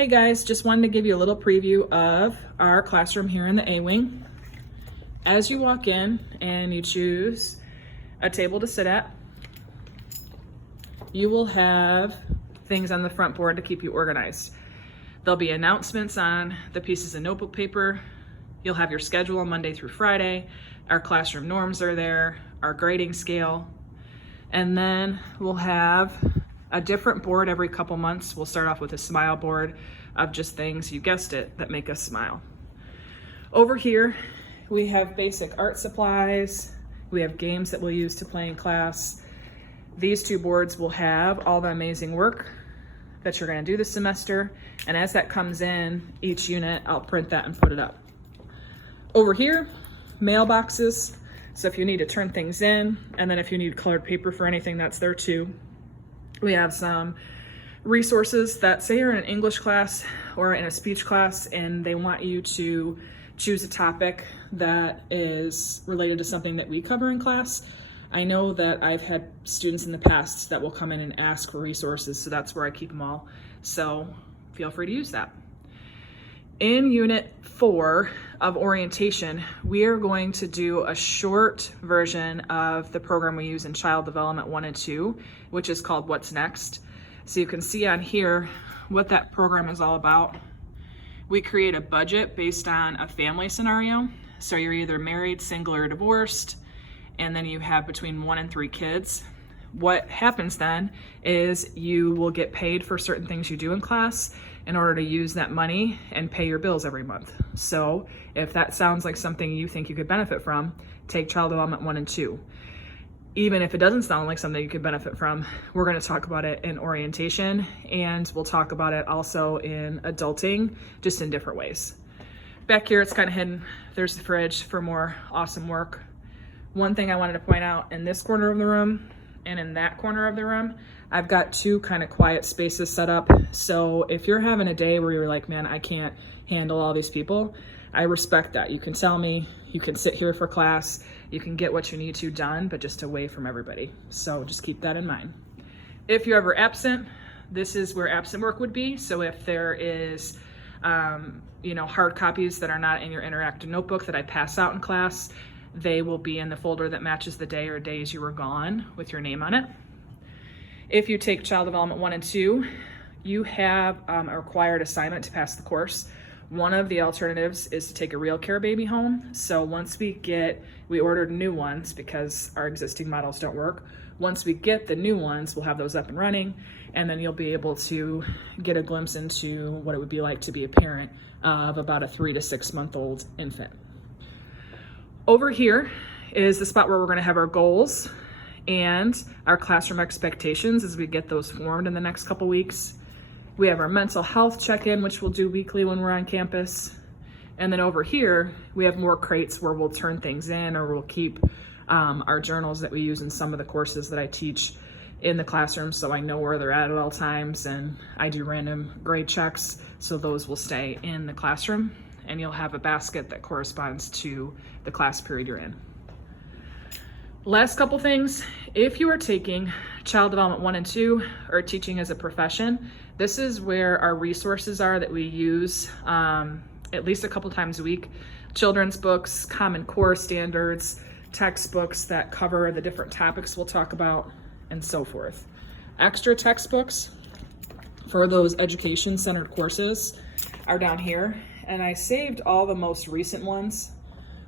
Hey guys, just wanted to give you a little preview of our classroom here in the A-Wing. As you walk in and you choose a table to sit at, you will have things on the front board to keep you organized. There'll be announcements on the pieces of notebook paper. You'll have your schedule on Monday through Friday. Our classroom norms are there, our grading scale, and then we'll have a different board every couple months. We'll start off with a smile board of just things, you guessed it, that make us smile. Over here, we have basic art supplies. We have games that we'll use to play in class. These two boards will have all the amazing work that you're gonna do this semester. And as that comes in, each unit, I'll print that and put it up. Over here, mailboxes. So if you need to turn things in, and then if you need colored paper for anything, that's there too. We have some resources that say you're in an English class or in a speech class and they want you to choose a topic that is related to something that we cover in class. I know that I've had students in the past that will come in and ask for resources, so that's where I keep them all. So feel free to use that. In Unit 4 of orientation, we are going to do a short version of the program we use in Child Development 1 and 2, which is called What's Next. So you can see on here what that program is all about. We create a budget based on a family scenario. So you're either married, single, or divorced, and then you have between 1 and 3 kids. What happens then is you will get paid for certain things you do in class in order to use that money and pay your bills every month. So if that sounds like something you think you could benefit from, take Child Development 1 and 2. Even if it doesn't sound like something you could benefit from, we're going to talk about it in orientation, and we'll talk about it also in adulting, just in different ways. Back here, it's kind of hidden. There's the fridge for more awesome work. One thing I wanted to point out, in this corner of the room and in that corner of the room, I've got 2 kind of quiet spaces set up. So if you're having a day where you're like, man, I can't handle all these people, I respect that. You can tell me, you can sit here for class, you can get what you need to done, but just away from everybody. So just keep that in mind. If you're ever absent, this is where absent work would be. So if there is, hard copies that are not in your interactive notebook that I pass out in class, they will be in the folder that matches the day or days you were gone with your name on it. If you take Child Development 1 and 2, you have a required assignment to pass the course. One of the alternatives is to take a Real Care baby home. So once we ordered new ones because our existing models don't work. Once we get the new ones, we'll have those up and running, and then you'll be able to get a glimpse into what it would be like to be a parent of about a 3 to 6 month old infant. Over here is the spot where we're gonna have our goals and our classroom expectations as we get those formed in the next couple weeks. We have our mental health check-in, which we'll do weekly when we're on campus. And then over here, we have more crates where we'll turn things in, or we'll keep our journals that we use in some of the courses that I teach in the classroom, so I know where they're at all times, and I do random grade checks, so those will stay in the classroom, and you'll have a basket that corresponds to the class period you're in. Last couple things, if you are taking Child Development 1 and 2 or teaching as a profession, this is where our resources are that we use at least a couple times a week. Children's books, Common Core standards, textbooks that cover the different topics we'll talk about, and so forth. Extra textbooks for those education-centered courses are down here, and I saved all the most recent ones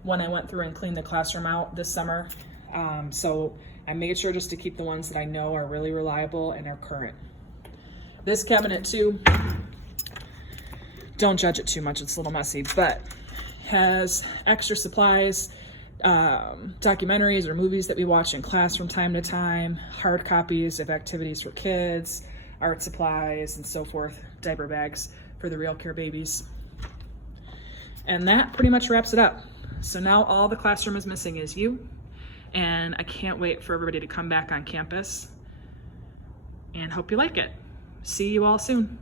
when I went through and cleaned the classroom out this summer. So I made sure just to keep the ones that I know are really reliable and are current. This cabinet too, don't judge it too much, it's a little messy, but has extra supplies, documentaries or movies that we watch in class from time to time, hard copies of activities for kids, art supplies, and so forth, diaper bags for the Real Care babies. And that pretty much wraps it up. So now all the classroom is missing is you, and I can't wait for everybody to come back on campus, and hope you like it. See you all soon.